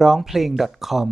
ร้องเพลงดอทคอม